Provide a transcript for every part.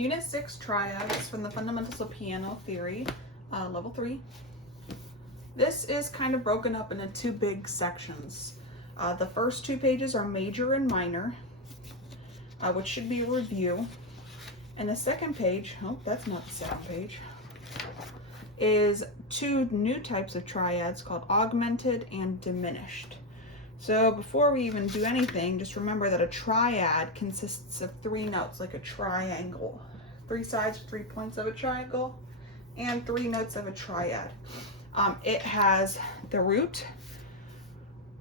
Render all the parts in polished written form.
Unit 6 Triads from the Fundamentals of Piano Theory, Level 3. This is kind of broken up into two big sections. The first two pages are major and minor, which should be a review. And the second page, oh, that's not the second page, is two new types of triads called augmented and diminished. So before we even do anything, just remember that a triad consists of three notes, like a triangle. Three sides, 3 points of a triangle, and three notes of a triad. It has the root,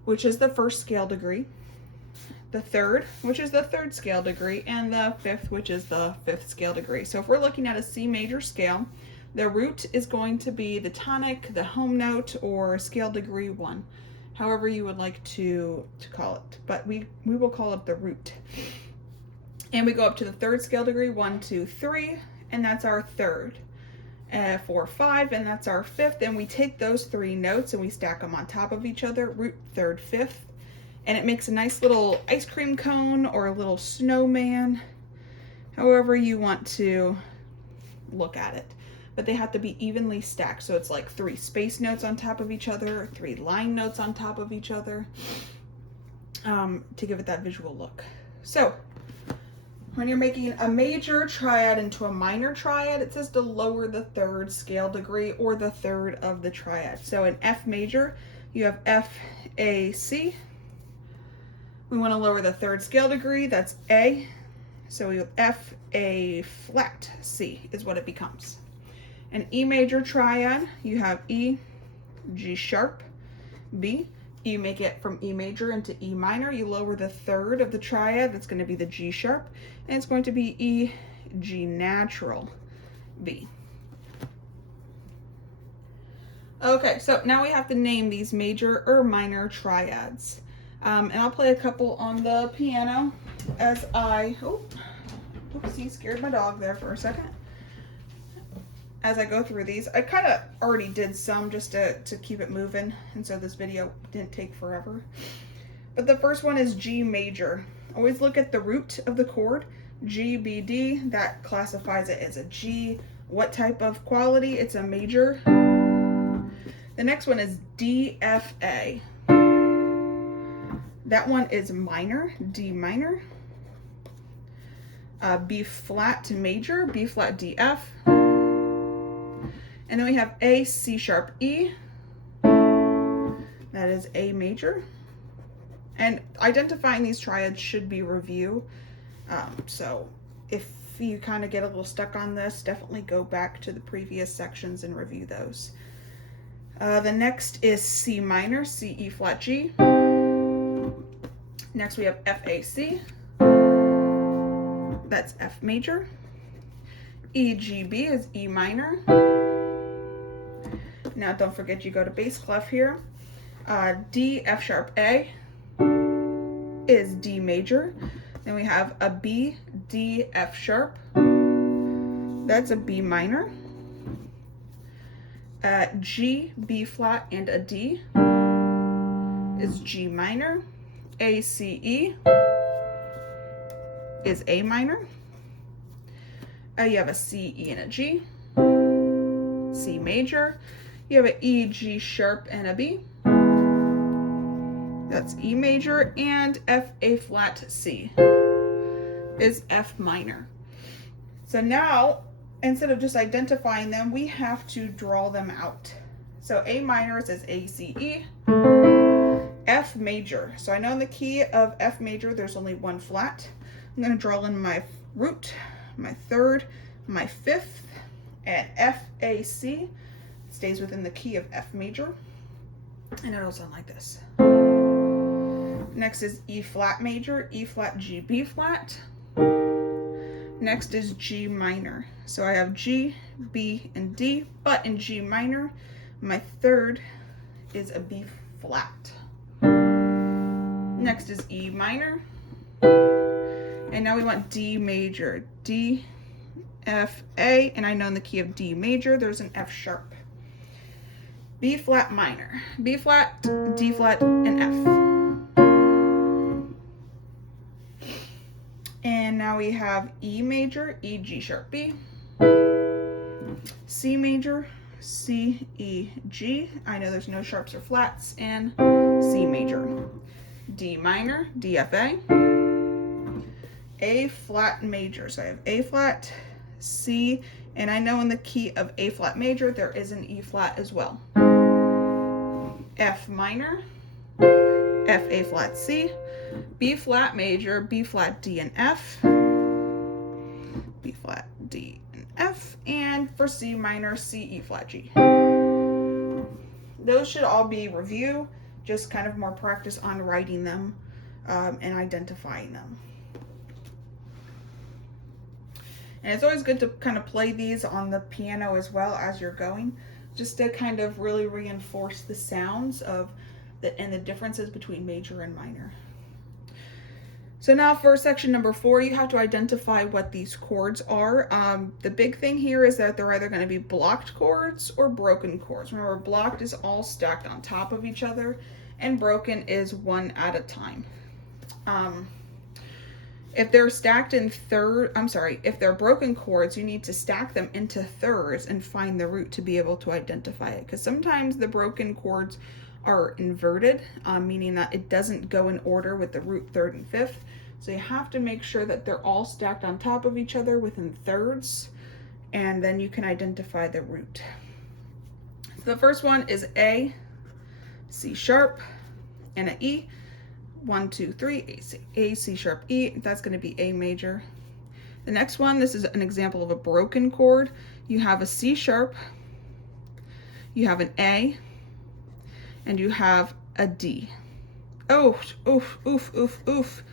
which is the first scale degree, the third, which is the third scale degree, and the fifth, which is the fifth scale degree. So if we're looking at a C major scale, the root is going to be the tonic, the home note, or scale degree 1. However you would like to call it, but we will call it the root. And we go up to the third scale degree, 1, 2, 3, and that's our third. 4, 5, and that's our fifth. And we take those three notes and we stack them on top of each other, root, third, fifth, and it makes a nice little ice cream cone or a little snowman, however you want to look at it. But they have to be evenly stacked. So it's like 3 space notes on top of each other, 3 line notes on top of each other, to give it that visual look. So when you're making a major triad into a minor triad, it says to lower the third scale degree or the third of the triad. So in F major, you have F, A, C. We want to lower the third scale degree, that's A. So we have F, A flat, C is what it becomes. An E major triad, you have E, G sharp, B. You make it from E major into E minor. You lower the third of the triad, that's going to be the G sharp, and it's going to be E, G natural, B. Okay, so now we have to name these major or minor triads. And I'll play a couple on the piano as oopsie, scared my dog there for a second. As I go through these, I kind of already did some just to keep it moving, and so this video didn't take forever. But the first one is G major. Always look at the root of the chord, G, B, D. That classifies it as a G. What type of quality? It's a major. The next one is D, F, A. That one is minor, D minor. B flat major, B flat, D, F. And then we have A, C sharp, E. That is A major. And identifying these triads should be review. So if you kind of get a little stuck on this, definitely go back to the previous sections and review those. The next is C minor, C, E flat, G. Next we have F, A, C. That's F major. E, G, B is E minor. Now don't forget you go to bass clef here. D, F sharp, A is D major. Then we have a B, D, F sharp. That's a B minor. G, B flat, and a D is G minor. A, C, E is A minor. You have a C, E, and a G. C major. You have an E, G sharp, and a B. That's E major. And F, A flat, C is F minor. So now, instead of just identifying them, we have to draw them out. So A minor says A, C, E. F major. So I know in the key of F major, there's only one flat. I'm going to draw in my root, my third, my fifth, and F, A, C. Stays within the key of F major, and it'll sound like this. Next is E flat major, E flat, G, B flat. Next is G minor. So I have G, B, and D, but in G minor, my third is a B flat. Next is E minor, and now we want D major, D, F, A, and I know in the key of D major, there's an F sharp. B flat minor, B flat, D flat, and F. And now we have E major, E, G sharp, B, C major, C, E, G. I know there's no sharps or flats, and C major. D minor, D, F, A flat major. So I have A flat, C, and I know in the key of A flat major there is an E flat as well. F minor, F, A flat, C, B flat major, B flat, D, and F, B flat, D, and F, and for C minor, C, E flat, G. Those should all be review, just kind of more practice on writing them and identifying them. And it's always good to kind of play these on the piano as well as you're going, just to kind of really reinforce the sounds of and the differences between major and minor. So now for section number 4, you have to identify what these chords are. The big thing here is that they're either going to be blocked chords or broken chords. Remember, blocked is all stacked on top of each other, and broken is one at a time. If they're stacked in if they're broken chords, you need to stack them into thirds and find the root to be able to identify it. Because sometimes the broken chords are inverted, meaning that it doesn't go in order with the root, third, and fifth. So you have to make sure that they're all stacked on top of each other within thirds, and then you can identify the root. So the first one is A, C sharp, and an E. 1, 2, 3, A, C sharp, E. That's going to be A major. The next one, this is an example of a broken chord. You have a C sharp, you have an A, and you have a D. Oh, oof, oof, oof, oof.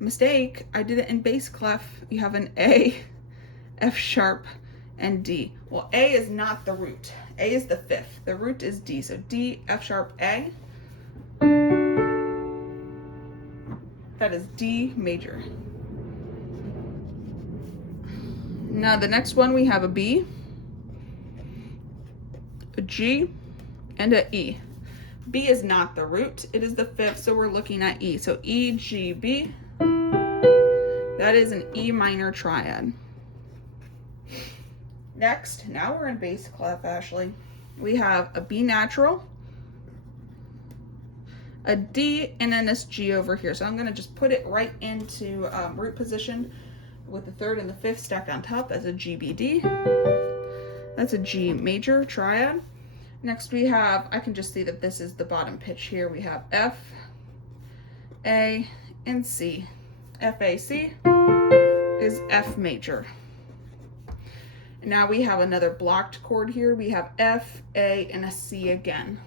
Mistake, I did it in bass clef. You have an A, F sharp, and D. Well, A is not the root. A is the fifth. The root is D. So D, F sharp, A. That is D major. Now the next one, we have a B, a G, and a E. B is not the root, it is the fifth, so we're looking at E. So E, G, B, that is an E minor triad. Next, now we're in bass clef, Ashley. We have a B natural, a D, and then this G over here. So I'm going to just put it right into root position with the third and the fifth stacked on top as a G, B, D. That's a G major triad. Next we have, I can just see that this is the bottom pitch here. We have F, A, and C. F, A, C is F major. And now we have another blocked chord here. We have F, A, and a C again.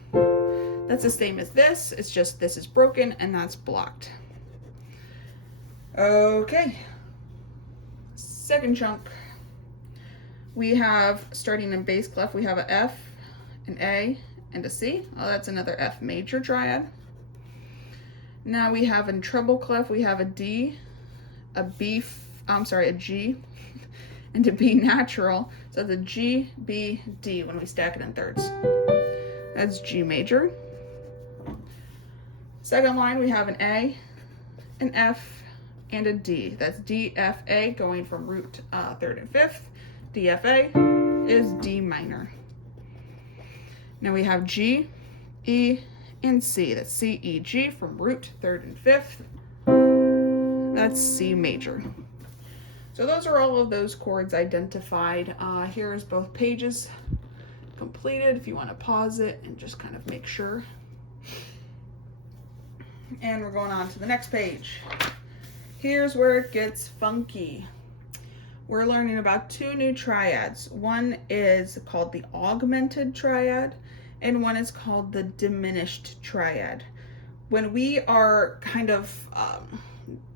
That's the same as this, it's just this is broken and that's blocked. Okay, second chunk. We have, starting in bass clef, we have a F, an A, and a C. Oh, that's another F major triad. Now we have in treble clef, we have a D, a B, a G, and a B natural. So the G, B, D when we stack it in thirds. That's G major. Second line, we have an A, an F, and a D. That's D, F, A, going from root third and fifth. D, F, A is D minor. Now we have G, E, and C. That's C, E, G from root third and fifth. That's C major. So those are all of those chords identified. Here's both pages completed if you want to pause it and just kind of make sure. And we're going on to the next page. Here's where it gets funky. We're learning about two new triads. One is called the augmented triad, and one is called the diminished triad. When we are kind of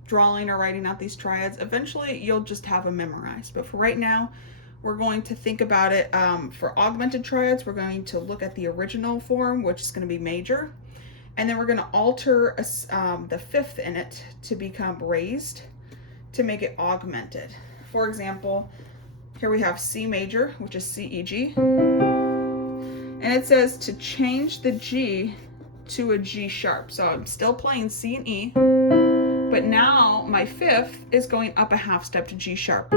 drawing or writing out these triads, eventually you'll just have them memorized. But for right now, we're going to think about it. For augmented triads, we're going to look at the original form, which is going to be major. And then we're going to alter the fifth in it to become raised to make it augmented. For example, here we have C major, which is C, E, G. And it says to change the G to a G sharp. So I'm still playing C and E, but now my fifth is going up a half step to G sharp.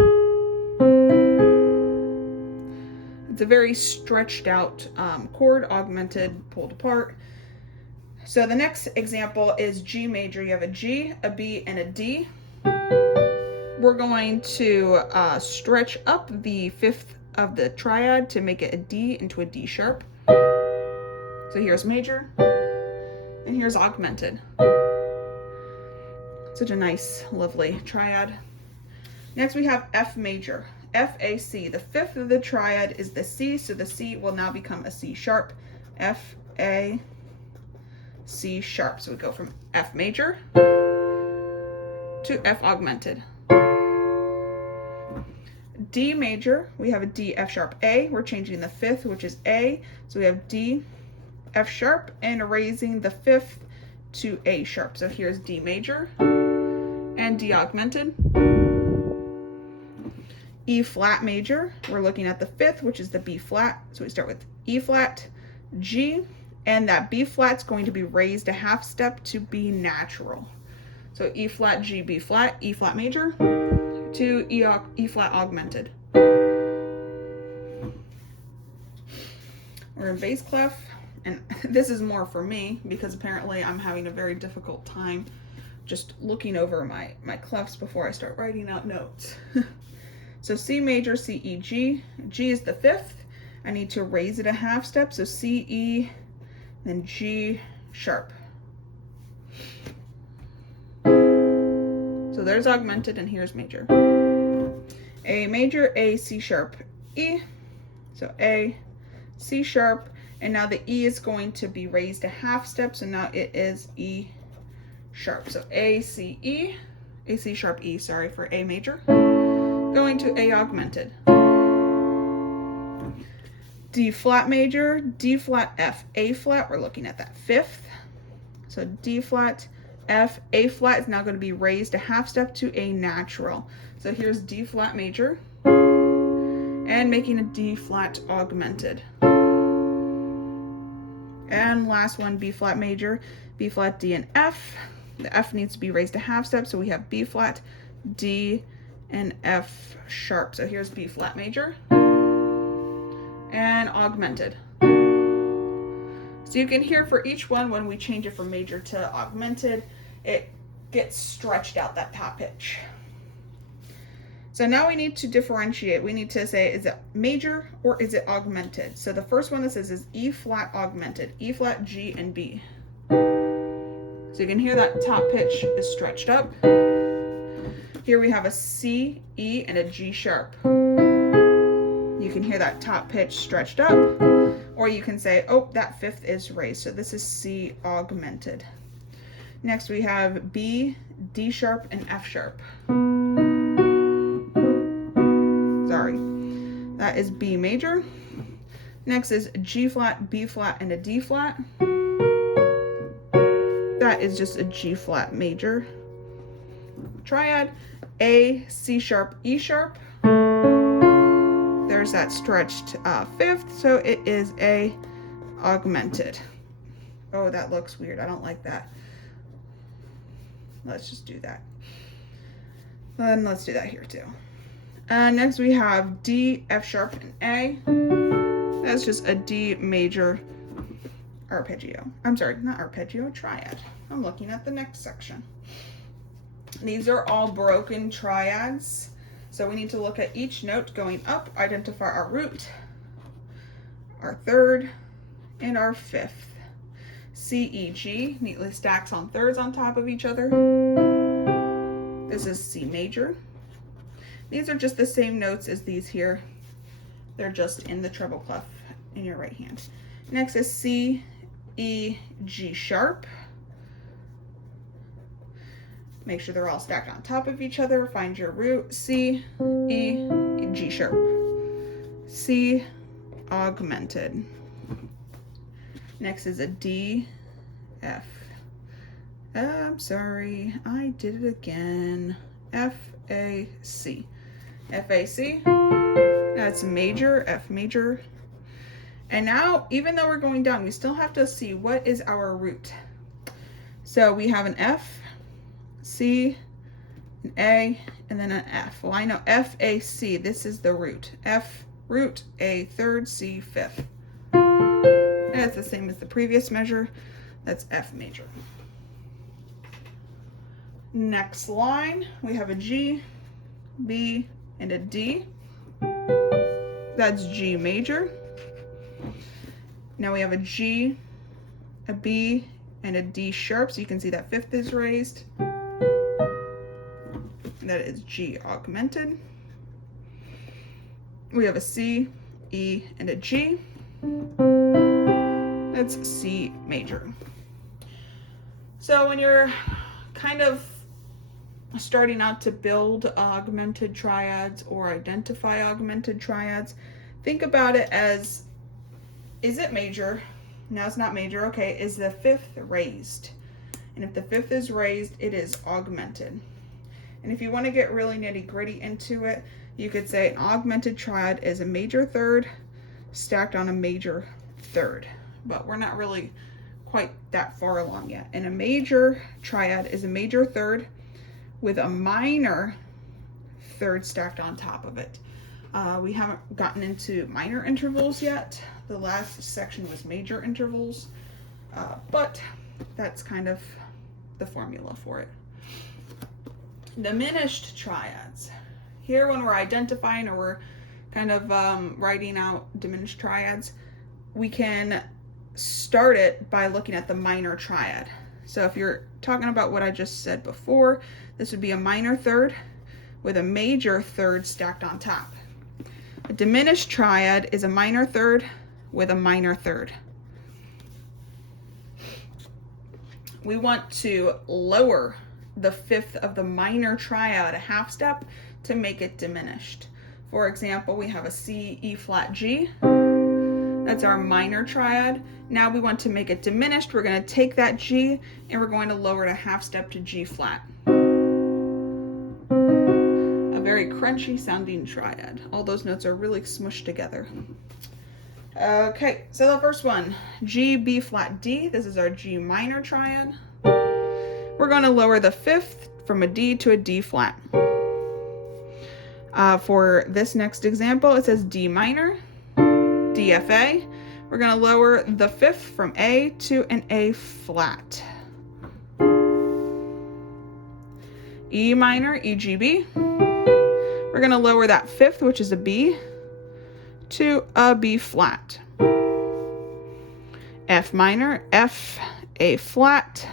It's a very stretched out chord, augmented, pulled apart. So the next example is G major. You have a G, a B, and a D. We're going to stretch up the fifth of the triad to make it a D into a D sharp. So here's major, and here's augmented. Such a nice, lovely triad. Next we have F major, F, A, C. The fifth of the triad is the C, so the C will now become a C sharp. F, A, C sharp. So we go from F major to F augmented. D major, we have a D, F sharp, A. We're changing the fifth, which is A. So we have D, F sharp, and raising the fifth to A sharp. So here's D major and D augmented. E flat major, we're looking at the fifth, which is the B flat. So we start with E flat, G, and that B flat's going to be raised a half step to B natural. So E flat, G, B flat, E flat major to E flat augmented. We're in bass clef, and this is more for me because apparently I'm having a very difficult time just looking over my clefs before I start writing out notes. So C major, C, E, G. G is the fifth. I need to raise it a half step, so C, E, then G sharp. So there's augmented, and here's major. A major, A, C sharp, E. So A, C sharp, and now the E is going to be raised a half step, so now it is E sharp. So A, C, E, A, C sharp, E, sorry, for A major. Going to A augmented. D flat major, D flat, F, A flat. We're looking at that fifth. So D flat, F, A flat is now going to be raised a half step to A natural. So here's D flat major and making a D flat augmented. And last one, B flat major, B flat, D, and F. The F needs to be raised a half step, so we have B flat, D, and F sharp. So here's B flat major and augmented. So you can hear for each one, when we change it from major to augmented, it gets stretched out, that top pitch. So now we need to differentiate. We need to say, is it major or is it augmented? So the first one that says is E flat augmented, E flat, G, and B. So you can hear that top pitch is stretched up. Here we have a C, E, and a G sharp. You can hear that top pitch stretched up, or you can say, oh, that fifth is raised. So this is C augmented. Next we have B, D sharp, and F sharp. Sorry, that is B major. Next is G flat, B flat, and a D flat. That is just a G flat major. Triad, A, C sharp, E sharp. There's that stretched fifth, so it is A augmented. Oh, that looks weird. I don't like that. Let's just do that. Then let's do that here too. Next we have D, F sharp, and A. That's just a D major arpeggio. I'm sorry, not arpeggio, triad. I'm looking at the next section. These are all broken triads. So we need to look at each note going up, identify our root, our third, and our fifth. C, E, G neatly stacks on thirds on top of each other. This is C major. These are just the same notes as these here. They're just in the treble clef in your right hand. Next is C, E, G sharp. Make sure they're all stacked on top of each other. Find your root. C, E, G sharp. C augmented. Next is a D, F. I'm sorry, I did it again. F, A, C. F, A, C. That's major, F major. And now, even though we're going down, we still have to see what is our root. So we have an F. C, an A, and then an F. Well, I know F, A, C. This is the root. F, root, A, third, C, fifth. That's the same as the previous measure. That's F major. Next line, we have a G, B, and a D. That's G major. Now we have a G, a B, and a D sharp, so you can see that fifth is raised. That is G augmented. We have a C, E, and a G. That's C major. So when you're kind of starting out to build augmented triads or identify augmented triads, think about it as, is it major? No, it's not major. Okay, is the fifth raised? And if the fifth is raised, it is augmented. And if you want to get really nitty-gritty into it, you could say an augmented triad is a major third stacked on a major third. But we're not really quite that far along yet. And a major triad is a major third with a minor third stacked on top of it. We haven't gotten into minor intervals yet. The last section was major intervals, but that's kind of the formula for it. Diminished triads. Here, when we're identifying or we're kind of writing out diminished triads, we can start it by looking at the minor triad. So if you're talking about what I just said before, this would be a minor third with a major third stacked on top. A diminished triad is a minor third with a minor third. We want to lower the fifth of the minor triad a half step to make it diminished. For example, we have a C, E flat, G. That's our minor triad. Now we want to make it diminished. We're going to take that G and we're going to lower it a half step to G flat. A very crunchy sounding triad. All those notes are really smushed together. Okay, so the first one, G, B flat, D. This is our G minor triad. We're going to lower the fifth from a D to a D flat. For this next example, it says D minor, D, F, A. We're going to lower the fifth from A to an A flat. E minor, E, G, B. We're going to lower that fifth, which is a B, to a B flat. F minor, F, A flat.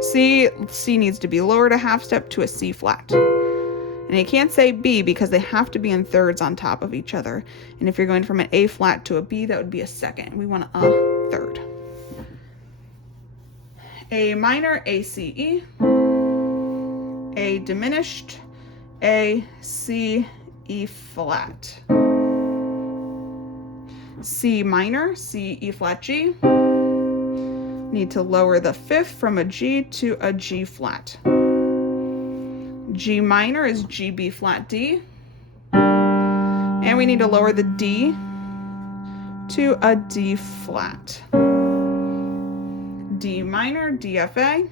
C needs to be lowered a half step to a C flat. And you can't say B because they have to be in thirds on top of each other. And if you're going from an A flat to a B, that would be a second. We want a third. A minor, A, C, E. A diminished, A, C, E flat. C minor, C, E flat, G. Need to lower the fifth from a G to a G flat. G minor is G, B flat, D. And we need to lower the D to a D flat. D minor, D, F, A.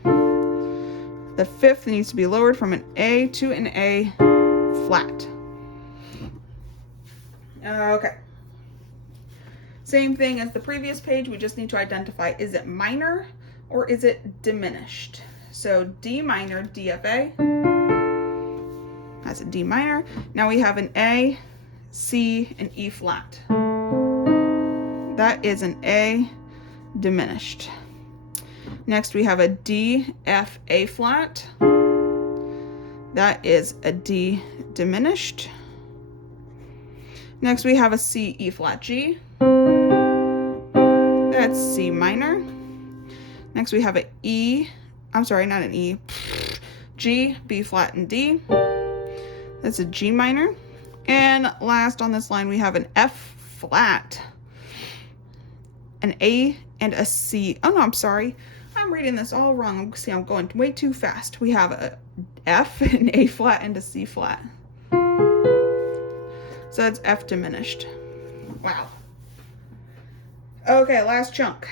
The fifth needs to be lowered from an A to an A flat. Okay. Same thing as the previous page, we just need to identify, is it minor or is it diminished? So D minor, D, F, A. That's a D minor. Now we have an A, C, and E flat. That is an A diminished. Next we have a D, F, A flat. That is a D diminished. Next we have a C, E flat, G. That's C minor. Next we have an E, I'm sorry, not an E, G, B flat, and D. That's a G minor. And last on this line we have an F flat, an A, and a C. Oh no, I'm sorry. I'm reading this all wrong. See, I'm going way too fast. We have a F, an A flat, and a C flat. So that's F diminished. Wow. Okay, last chunk.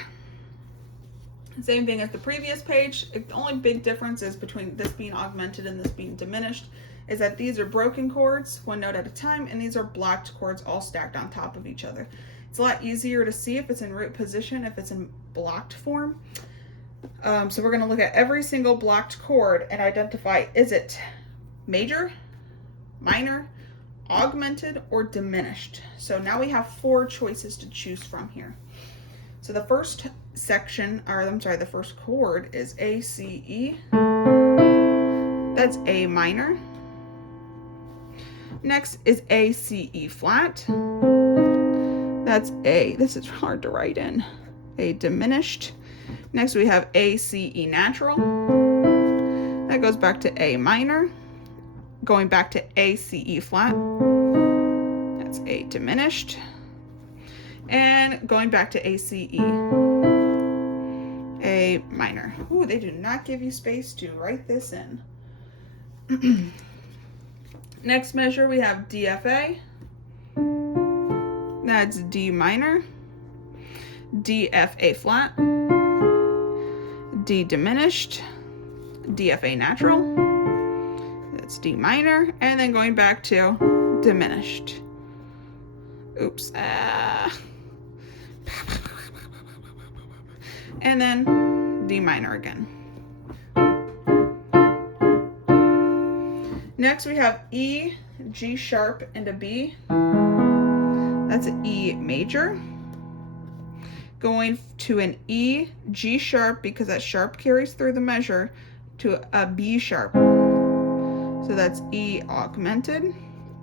Same thing as the previous page. The only big difference is between this being augmented and this being diminished is that these are broken chords, one note at a time, and these are blocked chords all stacked on top of each other. It's a lot easier to see if it's in root position, if it's in blocked form. So we're going to look at every single blocked chord and identify, is it major, minor, augmented, or diminished? So now we have 4 choices to choose from here. So the first section, or I'm sorry, the first chord is A, C, E. That's A minor. Next is A, C, E flat. That's A, this is hard to write in, A diminished. Next we have A, C, E natural. That goes back to A minor. Going back to A, C, E flat. That's A diminished. And going back to A, C, E, A minor. Ooh, they do not give you space to write this in. Next measure we have DFA. That's D minor. DFA flat. D diminished. DFA natural. That's D minor. And then going back to diminished. Oops. And then D minor again. Next we have E, G sharp, and a B. That's an E major. Going to an E, G sharp, because that sharp carries through the measure, to a B sharp. So that's E augmented.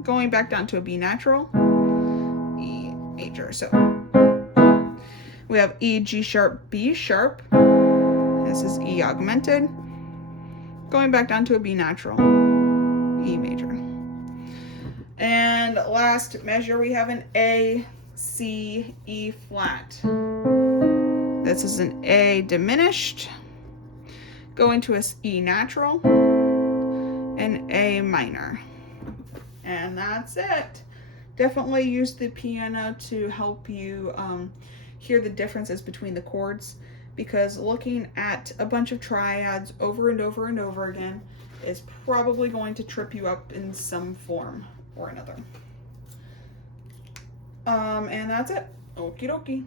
Going back down to a B natural, E major. So we have E, G sharp, B sharp. This is E augmented. Going back down to a B natural, E major. And last measure, we have an A, C, E flat. This is an A diminished. Going to a E natural and A minor. And that's it. Definitely use the piano to help you hear the differences between the chords, because looking at a bunch of triads over and over and over again is probably going to trip you up in some form or another. And that's it. Okie dokie.